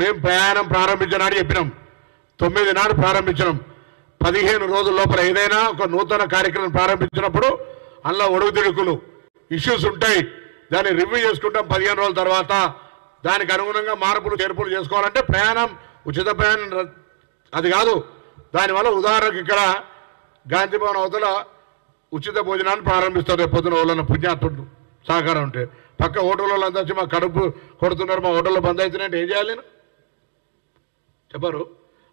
మేము ప్రయాణం ప్రారంభించినాడు చెప్పినాం 9 నాడు ప్రారంభించినాం 15 రోజుల లోపల ఏదైనా ఒక నూతన కార్యక్రమం ప్రారంభించినప్పుడు అందులో ఒడుగుదిడుకులు ఇష్యూస్ ఉంటాయి దాన్ని రివ్యూ చేసుకుంటాం 15 రోజుల తర్వాత దానికి అనుగుణంగా మార్పులు చేర్పులు చేసుకోవాలంటే ప్రయాణం ఉచిత ప్రయాణం అది కాదు దానివల్ల ఉదాహరణకు ఇక్కడ గాంధీ భవన్ అవతల ఉచిత భోజనాన్ని ప్రారంభిస్తారు పొద్దున వాళ్ళన్న పుణ్యాత్తుడు సహకారం ఉంటే పక్క హోటల్ వాళ్ళంతా వచ్చి మా కడుపు కొడుతున్నారు మా హోటల్లో బంద్ అవుతున్నాయంటే ఏం చేయాలి నేను చెప్పారు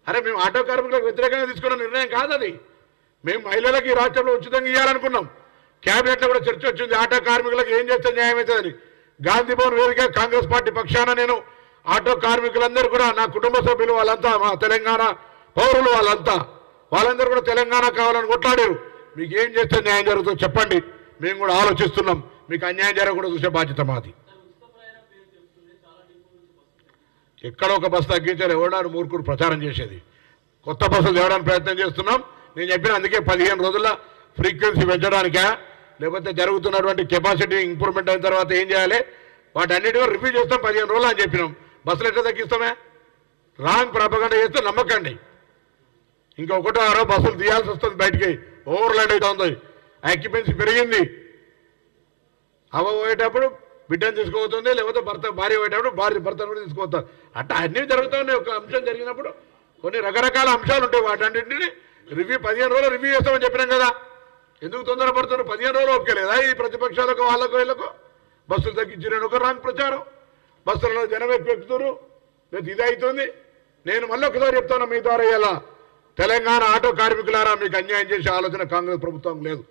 అరే మేము ఆటో కార్మికులకు వ్యతిరేకంగా తీసుకున్న నిర్ణయం కాదు అది మేము మహిళలకు ఈ రాష్ట్రంలో ఉచితంగా ఇవ్వాలనుకున్నాం క్యాబినెట్లో కూడా చర్చ వచ్చింది ఆటో కార్మికులకు ఏం చేస్తే న్యాయం అవుతుందని గాంధీ భవన్ వేదిక కాంగ్రెస్ పార్టీ పక్షాన నేను ఆటో కార్మికులందరూ కూడా నా కుటుంబ సభ్యులు వాళ్ళంతా మా తెలంగాణ పౌరులు వాళ్ళందరూ కూడా తెలంగాణ కావాలని కొట్లాడారు మీకు ఏం చేస్తే న్యాయం జరుగుతుందో చెప్పండి మేము కూడా ఆలోచిస్తున్నాం మీకు అన్యాయం జరగకుండా చూసే బాధ్యత మాది ఎక్కడ ఒక బస్సు తగ్గించారు ఎవడారు మూర్ఖుడు ప్రచారం చేసేది కొత్త బస్సులు తేవడానికి ప్రయత్నం చేస్తున్నాం నేను చెప్పిన అందుకే 15 రోజుల ఫ్రీక్వెన్సీ పెంచడానికా లేకపోతే జరుగుతున్నటువంటి కెపాసిటీ ఇంప్రూవ్మెంట్ అయిన తర్వాత ఏం చేయాలి వాటన్నిటి రివ్యూ చేస్తాం 15 రోజులు అని చెప్పినాం బస్సులు ఎట్లా తగ్గిస్తామే రాంగ్ ప్రాపగండ చేస్తే నమ్మకండి ఇంకొకటో ఆరో బస్సులు తీయాల్సి వస్తుంది బయటికి ఓవర్లోడ్ అవుతా ఉంది ఆక్యుపెన్సీ పెరిగింది పోయేటప్పుడు బిడ్డను తీసుకోబోతుంది లేకపోతే భార్య పోయేటప్పుడు భర్తను కూడా తీసుకుపోతారు అట్లా అన్నీ జరుగుతూ ఉన్నాయి ఒక అంశం జరిగినప్పుడు కొన్ని రకరకాల అంశాలు ఉంటాయి వాటన్నింటినీ రివ్యూ 15 రోజులు రివ్యూ చేస్తామని చెప్పినాం కదా ఎందుకు తొందరపడుతున్నారు 15 రోజులు ఒప్పుకోలేదా ఈ ప్రతిపక్షాలకు వాళ్ళకు వీళ్ళకు బస్సులు తగ్గించిన ఒక రాంగ్ ప్రచారం బస్సులలో జనం ఎక్కుతున్నారు లేదు ఇది అవుతుంది నేను మళ్ళీ ఒకసారి చెప్తాను మీ ద్వారా ఇలా తెలంగాణ ఆటో కార్మికులారా మీకు అన్యాయం చేసే ఆలోచన కాంగ్రెస్ ప్రభుత్వం లేదు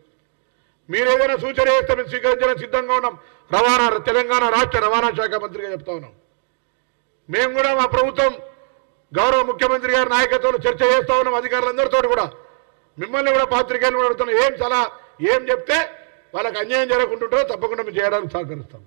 మీరు ఏదైనా సూచన చేస్తే మేము స్వీకరించడానికి సిద్ధంగా ఉన్నాం తెలంగాణ రాష్ట్ర రవాణా శాఖ మంత్రిగా చెప్తా ఉన్నాం మేము కూడా మా ప్రభుత్వం గౌరవ ముఖ్యమంత్రి గారి నాయకత్వంలో చర్చ చేస్తూ ఉన్నాం అధికారులందరితో కూడా మిమ్మల్ని కూడా పాత్రికేయులు కూడా అడుగుతున్నాం ఏం చెప్తే వాళ్ళకి అన్యాయం జరగకుంటుంటారో తప్పకుండా మేము చేయడానికి సహకరిస్తాం